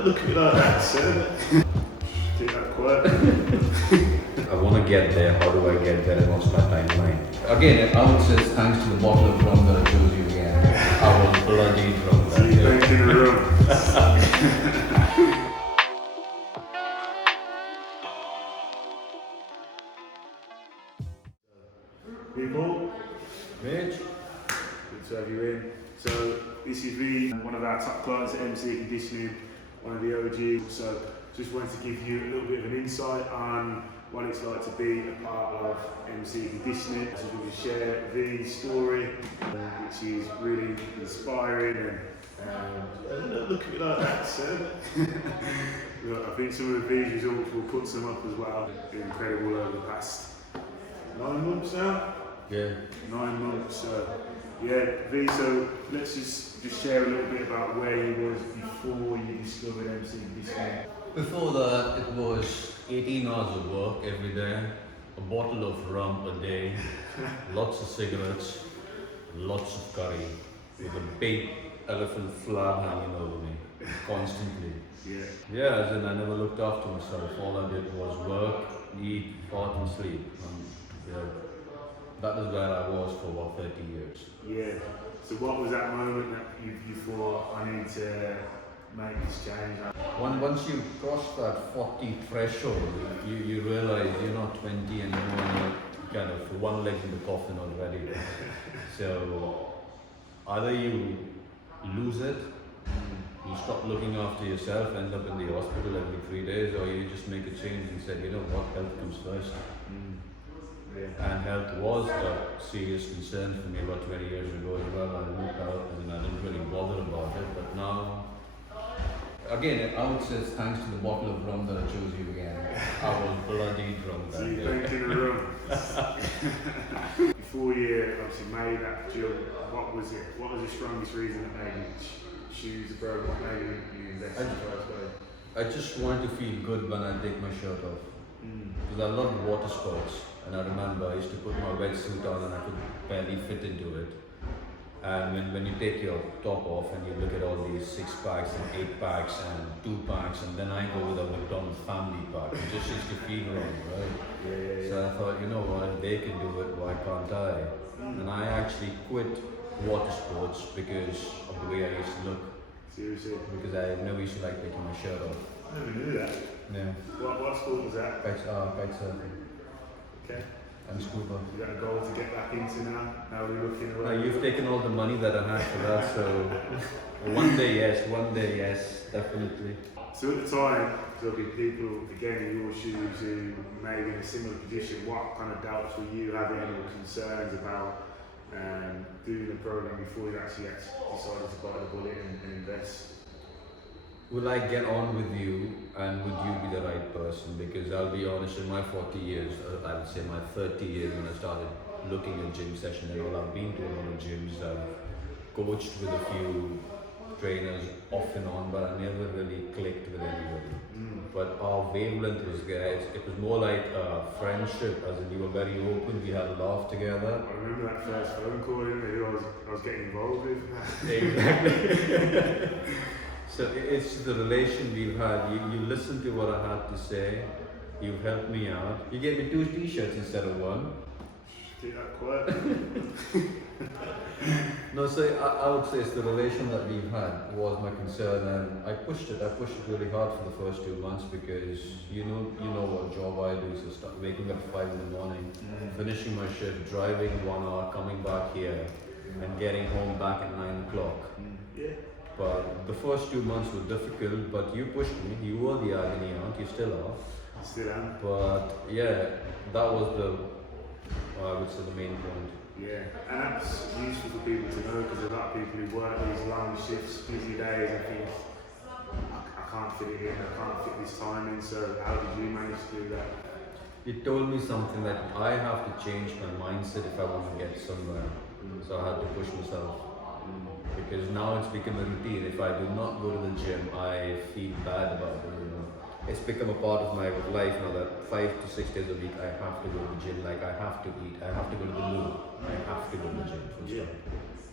Don't look at me like that, sir. Do that quiet. I want to get there. How do I get there? And what's my timeline? Again, I would say it's thanks to the bottle of rum that I chose you again. I was bloody drunk. So you went in the room. People, Mitch? good to have you in. So this is V, one of our top clients at MCC Conditioning, one of the OGs. So just wanted to give you a little bit of an insight on what it's like to be a part of MCC Conditioning. So we can share V's story, which is really inspiring and look at me like that, sir. I think some of V's results will put some up as well. Been incredible over the past 9 months now. Yeah. 9 months. Yeah, V. So let's just share a little bit about where you was before you discovered MCC Conditioning. Before that, it was 18 hours of work every day, a bottle of rum a day, lots of cigarettes, lots of curry, with a big elephant flag hanging over me, constantly. Yeah. Yeah, as in I never looked after myself. All I did was work, eat, fart and sleep. Yeah, that is where I was for about 30 years. Yeah. So what was that moment that you thought, I need to make this change? Once you cross that 40 threshold, you realize you're not 20 anymore, and you're kind of one leg in the coffin already. So either you lose it, you stop looking after yourself, end up in the hospital every 3 days, or you just make a change and say, you know what, health comes first. Yeah. And health was a serious concern for me about 20 years ago as well. I looked out and I didn't really bother about it, but now, again, I would say it's thanks to the bottle of rum that I chose you again. I was bloody drunk So that you day. went in the room. Before you obviously made that jump, what was it? What was the strongest reason that made you choose the program? What made you invest in the first place? I just wanted to feel good when I take my shirt off. Because I loved water sports, and I remember I used to put my wetsuit on and I could barely fit into it. And when you take your top off and you look at all these 6-packs and 8-packs and 2-packs, and then I go with a McDonald's family pack, it just used to feel wrong, right? Yeah. So I thought, you know what, if they can do it, why can't I? And I actually quit water sports because of the way I used to look. Seriously? Because I never used to like taking my shirt off. I never knew that. Yeah. What sport was that? Kite surfing. Okay. And scuba. You got a goal to get back into now? Now we're looking Now around. you've taken all the money that I had for that, so one day yes, definitely. So at the time, there'll be people, again, in your shoes who may be in a similar position. What kind of doubts were you having or concerns about doing the program before you actually decided to bite the bullet and invest? Will I get on with you, and would you be the right person? Because I'll be honest, in my 40 years, I would say my 30 years when I started looking at gym sessions and all, I've been to a lot of gyms, I've coached with a few trainers off and on, but I never really clicked with anybody. But our wavelength was there. It was more like a friendship, as in you were very open, we had a laugh together. I remember that first phone call who I was getting involved with. Exactly. So it's the relation we've had. You listened to what I had to say, you've helped me out. You gave me 2 t-shirts instead of 1. Do that quiet. No, so I would say it's the relation that we've had was my concern, and I pushed it really hard for the first 2 months because you know what job I do, so start waking up at 5 in the morning, finishing my shift, driving 1 hour, coming back here and getting home back at 9 o'clock. Yeah. But the first 2 months were difficult, but you pushed me, you were the agony aunt, you still are. Still am. But yeah, that was I would say the main point. Yeah, and that's useful for people to know because a lot of people who work these long shifts, busy days, and think, I can't fit it in, I can't fit this time in, so how did you manage to do that? It told me something that I have to change my mindset if I want to get somewhere. So I had to push myself. Because now it's become a routine. If I do not go to the gym, I feel bad about it. It's become a part of my life now that 5 to 6 days a week I have to go to the gym. Like I have to eat, I have to go to the loo, I have to go to the gym.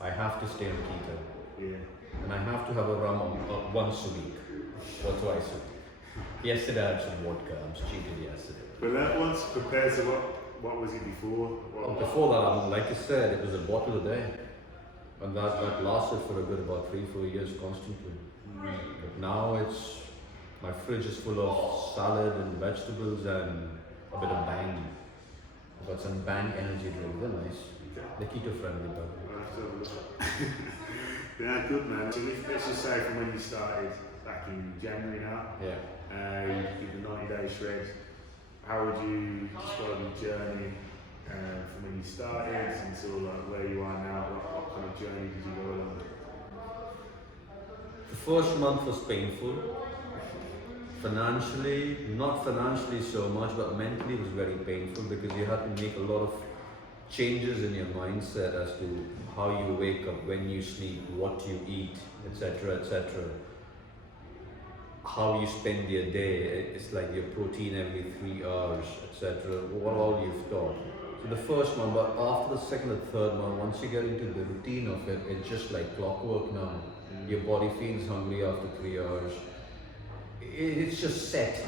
I have to stay on keto. Yeah. And I have to have a rum once a week. or twice a week. Yesterday I had some vodka. I was cheated yesterday. But that once compared to what was it before? Before that, like you said, it was a bottle a day. And that lasted for a good about 3-4 years constantly. But now my fridge is full of salad and vegetables and a bit of Bang. I've got some Bang energy drink, they're nice. Okay. They're keto friendly though. I'll have to have a look. Yeah, good man. So let's just say from when you started back in January now, Yeah. you did the 90-day shred. How would you describe your journey from when you started until like where you are now? What kind of journey did you go along? The first month was painful. Financially, not financially so much, but mentally it was very painful because you had to make a lot of changes in your mindset as to how you wake up, when you sleep, what you eat, etc., etc. How you spend your day. It's like your protein every 3 hours, etc. What all you've thought. So the first month, but after the second or third month, once you get into the routine of it, it's just like clockwork now. Your body feels hungry after 3 hours. It's just set,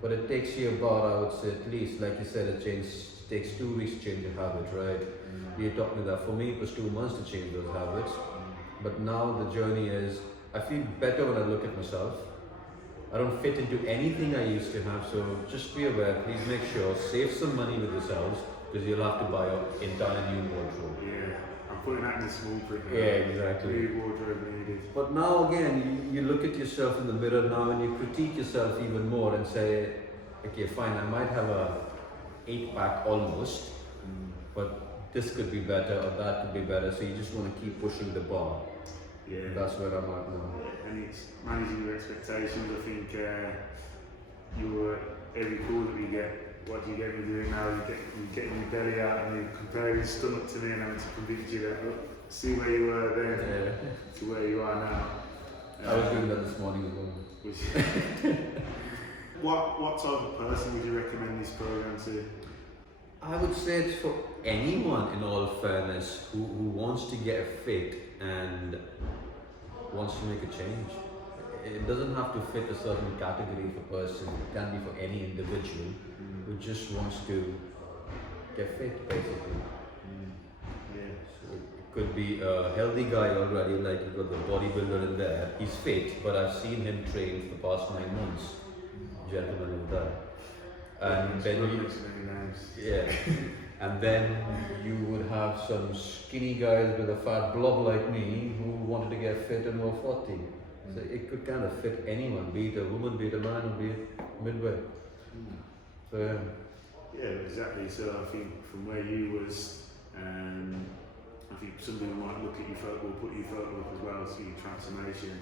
but it takes you about, I would say, at least, like you said, it takes 2 weeks to change a habit, right? You're talking that for me it was 2 months to change those habits, but now the journey is, I feel better when I look at myself. I don't fit into anything I used to have, so just be aware, please make sure, save some money with yourselves, because you'll have to buy an entire new wardrobe. Yeah, I'm putting that in the small print. Yeah, exactly. New wardrobe needed. But now again, you look at yourself in the mirror now and you critique yourself even more and say, okay, fine, I might have a 8-pack almost, but this could be better or that could be better. So you just want to keep pushing the bar. Yeah. That's where I'm at now. And it's managing your expectations. I think every call that we get, what do you get me doing now? You're getting your belly out and you're comparing your stomach to me and having to convince you that, look, see where you were then to where you are now. I was doing that this morning as well. What type of person would you recommend this program to? I would say it's for anyone, in all fairness, who wants to get fit and wants to make a change. It doesn't have to fit a certain category of a person. It can be for any individual who just wants to get fit, basically. Yeah. So it could be a healthy guy already, like you've got the bodybuilder in there. He's fit, but I've seen him train for the past 9 months. Gentleman of that. And then and then you would have some skinny guys with a fat blob like me who wanted to get fit and were 40. So it could kind of fit anyone, be it a woman, be it a man, or be it midway. So yeah, exactly. So I think from where you was, I think somebody might look at your photo or put your photo up as well, see your transformation.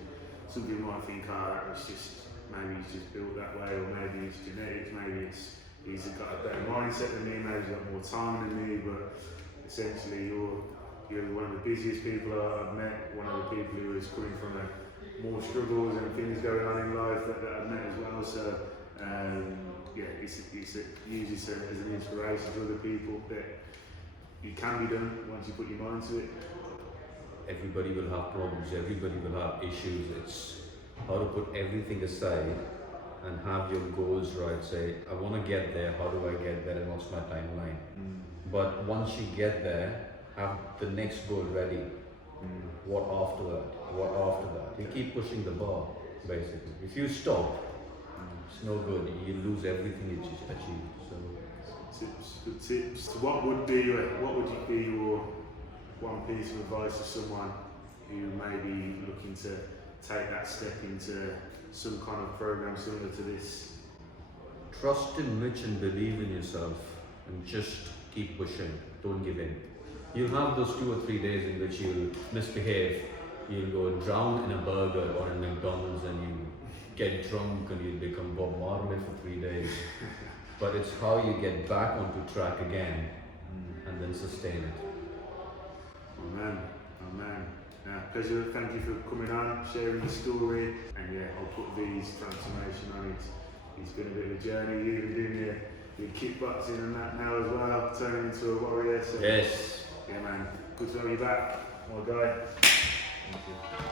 Somebody might think, that was just, maybe he's just built that way, or maybe it's genetics, maybe he's got a better mindset than me, maybe he's got more time than me, but essentially you're one of the busiest people I've met, one of the people who is coming from more struggles and things going on in life that I've met as well. So use it as an inspiration to other people that it can be done once you put your mind to it. everybody will have problems, everybody will have issues. It's how to put everything aside and have your goals right. Say, I want to get there, how do I get there, and what's my timeline? But once you get there, have the next goal ready. What after that? What after that? You keep pushing the bar, basically. If you stop, it's no good. You lose everything you just achieved. So Good tips. So what would you be your one piece of advice to someone who may be looking to take that step into some kind of program similar to this? trust in Mitch and believe in yourself, and just keep pushing. Don't give in. You'll have those 2 or 3 days in which you'll misbehave. You'll go drown in a burger or in McDonald's, and you get drunk and you become Bob Marley for 3 days. But it's how you get back onto track again and then sustain it. Amen. Pleasure. Thank you for coming on, sharing your story, and I'll put V's transformation on it. It's been a bit of a journey. You've been doing your kickboxing and that now as well, turning into a warrior. So Yes. yeah, man. Good to have you back, my guy. Thank you.